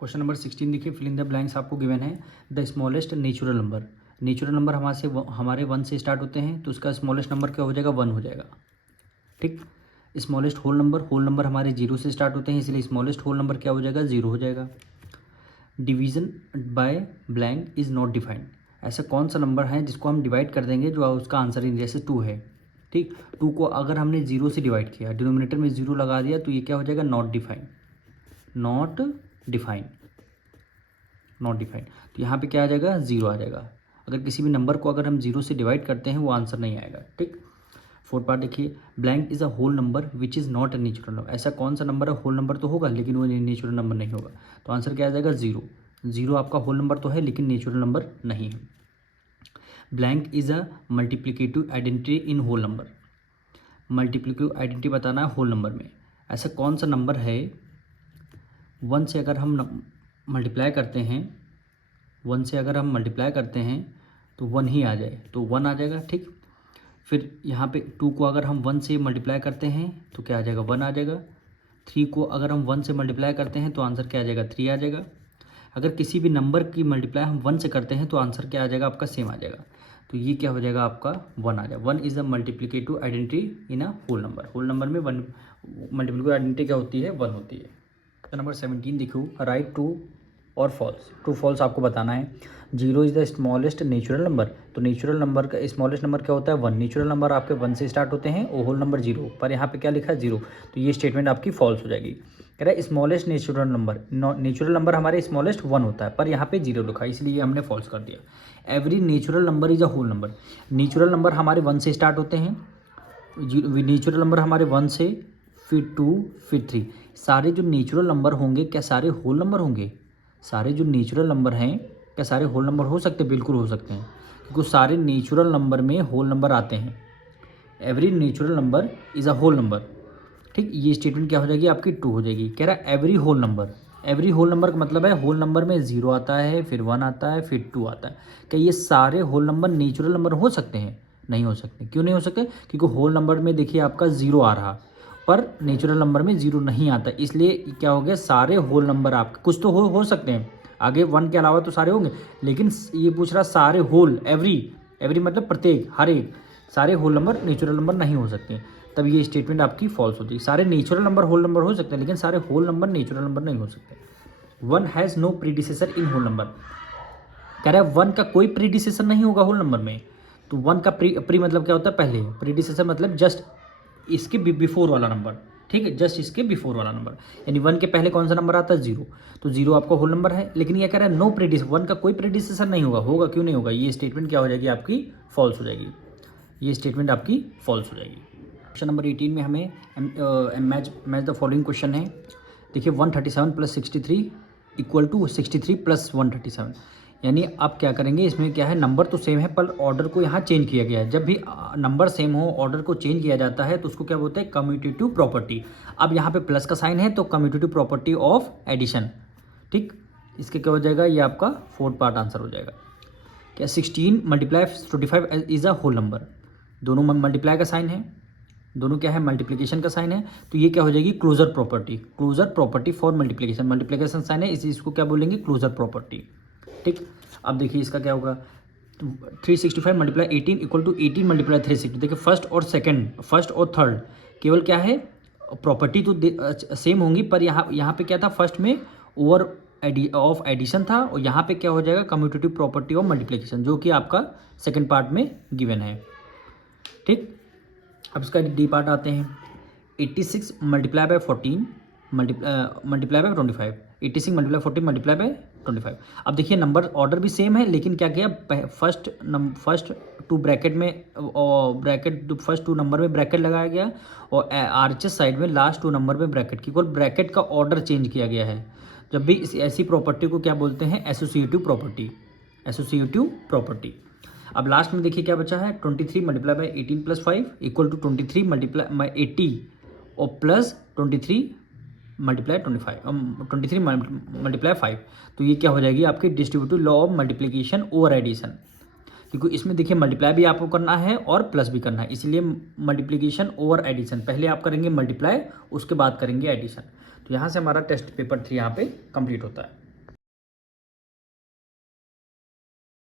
Question number 16 देखिए, fill in the blanks आपको given है। The smallest natural number. Natural number हमारे 1 से स्टार्ट होते हैं, तो उसका स्मॉलेस्ट नंबर क्या हो जाएगा, 1 हो जाएगा। ठीक। स्मॉलेस्ट होल नंबर हमारे 0 से स्टार्ट होते हैं, इसलिए स्मॉलेस्ट होल नंबर क्या हो जाएगा, 0 हो जाएगा। Division bye blank is not defined. ऐसा कौन सा नंबर है जिसको हम डिवाइड कर देंगे जो उसका आंसर ही, जैसे 2 है। ठीक। 2 को अगर हमने 0 से डिवाइड किया, डिनोमिनेटर में 0 लगा दिया, तो ये क्या हो जाएगा, not defined. Not defined, not defined. तो यहाँ पे क्या आ जाएगा, 0 आ जाएगा। अगर किसी भी नंबर को अगर हम 0 से डिवाइड करते हैं, वो आंसर नहीं आएगा। ठीक। 4th पार्ट देखिए, blank is a whole number which is not a natural number. ऐसा कौन सा नंबर है, होल नंबर तो होगा लेकिन वो नेचुरल नंबर नहीं होगा। तो आंसर क्या आ जाएगा, 0। 0 आपका होल नंबर तो है लेकिन नेचुरल नंबर नहीं है। Blank is a multiplicative identity in whole number. Multiplicative identity बताना है होल नंबर में। ऐसा कौन सा नंबर है, 1 से अगर हम मल्टीप्लाई करते हैं, 1 से अगर हम मल्टीप्लाई करते हैं तो 1 ही आ जाए, तो 1 आ जाएगा। ठीक। फिर यहाँ पे 2 को अगर हम 1 से मल्टीप्लाई करते हैं तो क्या आ जाएगा, 1 आ जाएगा। 3 को अगर हम 1 से मल्टीप्लाई करते हैं तो आंसर क्या आ जाएगा, 3 आ जाएगा। अगर किसी भी नंबर की मल्टीप्लाई हम 1 से करते हैं तो आंसर क्या आ जाएगा, आपका सेम आ जाएगा। तो ये क्या हो जाएगा, आपका 1 आ जाएगा। 1 is a multiplicative identity in a whole number. Whole number में 1 मल्टीप्लिकेटिव आइडेंटिटी क्या होती है, 1 होती है। नंबर 17 देखो, राइट ट्रू और फॉल्स। ट्रू फॉल्स आपको बताना है। 0 is the smallest natural number. तो नेचुरल नंबर का स्मॉलेस्ट नंबर क्या होता है, 1। नेचुरल नंबर आपके 1 से स्टार्ट होते हैं और होल नंबर 0, पर यहाँ पे क्या लिखा है, 0। तो ये स्टेटमेंट आपकी फॉल्स हो जाएगी। कह रहा है smallest natural number, natural number हमारे स्मॉलेस्ट 1 होता है, पर यहाँ पे 0 लिखा है, इसलिए हमने फॉल्स कर दिया। Every natural number is a whole number. Natural number हमारे 1 से स्टार्ट होते हैं, नेचुरल नंबर हमारे 1 से, फिर 2, फिर 3। सारे जो नेचुरल नंबर होंगे क्या सारे होल नंबर होंगे, सारे जो नेचुरल नंबर हैं क्या सारे होल नंबर हो सकते हैं, बिल्कुल हो सकते हैं, क्योंकि सारे नेचुरल नंबर में होल नंबर आते हैं। Every natural number is a whole number. ठीक। ये स्टेटमेंट क्या हो जाएगी, आपकी 2 हो जाएगी। कह रहा है every whole number. Every whole number का मतलब है होल नंबर में 0 आता है, फिर 1 आता है, फिर 2 आता है। क्या ये सारे होल नंबर नेचुरल नंबर हो सकते हैं, नहीं हो सकते। क्यों नहीं हो सकते, क्योंकि होल नंबर में देखिए आपका 0 आ रहा, पर नेचुरल नंबर में 0 नहीं आता, इसलिए क्या हो गया, सारे होल नंबर आपके कुछ तो हो सकते हैं, आगे 1 के अलावा तो सारे होंगे, लेकिन ये पूछ रहा सारे होल, एवरी, एवरी मतलब प्रत्येक, हर एक, सारे होल नंबर नेचुरल नंबर नहीं हो सकते। तब ये स्टेटमेंट आपकी फॉल्स होती है। सारे नेचुरल नंबर होल नंबर हो सकते हैं, लेकिन सारे होल नंबर नेचुरल नंबर नहीं हो सकते। 1 has no predecessor in whole number. कह रहा है 1 का कोई प्रीडिसेसर नहीं होगा होल नंबर में। तो 1 का प्री मतलब क्या होता है, पहले। प्रीडिसेसर मतलब जस्ट इसके बिफोर वाला नंबर। ठीक है, जस्ट इसके बिफोर वाला नंबर, यानी 1 के पहले कौन सा नंबर आता है, 0। तो 0 आपका होल नंबर है, लेकिन ये कह रहा है नो प्रीडिसेसर, 1 का कोई प्रीडिसेसर नहीं होगा। होगा क्यों नहीं होगा, ये स्टेटमेंट क्या हो जाएगी, आपकी फॉल्स हो जाएगी। ये स्टेटमेंट आपकी फॉल्स हो जाएगी। क्वेश्चन नंबर 18 में हमें मैच द फॉलोइंग क्वेश्चन है। देखिए 137 + 63 = 63 + 137। यानी आप क्या करेंगे, इसमें क्या है, नंबर तो सेम है पर ऑर्डर को यहाँ चेंज किया गया है। जब भी नंबर सेम हो, ऑर्डर को चेंज किया जाता है, तो उसको क्या बोलते हैं, कम्यूटेटिव प्रॉपर्टी। अब यहाँ पे प्लस का साइन है तो कम्यूटेटिव प्रॉपर्टी ऑफ एडिशन। ठीक। इसके क्या हो जाएगा, ये आपका 4th पार्ट आंसर हो जाएगा। क्या 16 × 25 इज़ अ होल नंबर। दोनों मल्टीप्लाई का साइन है, दोनों क्या है, मल्टीप्लिकेशन का साइन है, तो ये क्या हो जाएगी, closure property. Closure property for multiplication, multiplication sign है, इसको क्या बोलेंगे, क्लोजर प्रॉपर्टी। ठीक। अब देखिए इसका क्या होगा, 365 × 18 = 18 × 360। देखिए फर्स्ट और थर्ड केवल क्या है, प्रॉपर्टी तो सेम होंगी, पर यहाँ पे क्या था, फर्स्ट में ओवर ऑफ एडिशन था, और यहाँ पे क्या हो जाएगा, कम्यूटेटिव प्रॉपर्टी ऑफ मल्टीप्लिकेशन, जो कि आपका सेकंड पार्ट में गिवन है। ठीक। अब इसका डी पार्ट आते हैं। 86 × 14 मल्टीप्लाई बाय 25। 86 × 14 multiply by 25। अब देखिए नंबर ऑर्डर भी सेम है, लेकिन क्या किया, फर्स्ट 2 ब्रैकेट में, फर्स्ट 2 नंबर में ब्रैकेट लगाया गया, और आरएचएस साइड में लास्ट 2 नंबर में ब्रैकेट, केवल ब्रैकेट का ऑर्डर चेंज किया गया है। जब भी ऐसी प्रॉपर्टी को क्या बोलते हैं, एसोसिएटिव प्रॉपर्टी। Associative property. अब लास्ट में देखिए क्या बचा है, 23 × 18 + 5 = 23 × 80 और प्लस 23 × 5। तो ये क्या हो जाएगी, आपकी distributive law of multiplication over addition, क्योंकि इसमें देखिए मल्टीप्लाई भी आपको करना है और प्लस भी करना है, इसलिए मल्टीप्लिकेशन ओवर एडिशन, पहले आप करेंगे मल्टीप्लाई, उसके बाद करेंगे एडिशन। तो यहाँ से हमारा टेस्ट पेपर 3 यहाँ पे कंप्लीट होता है।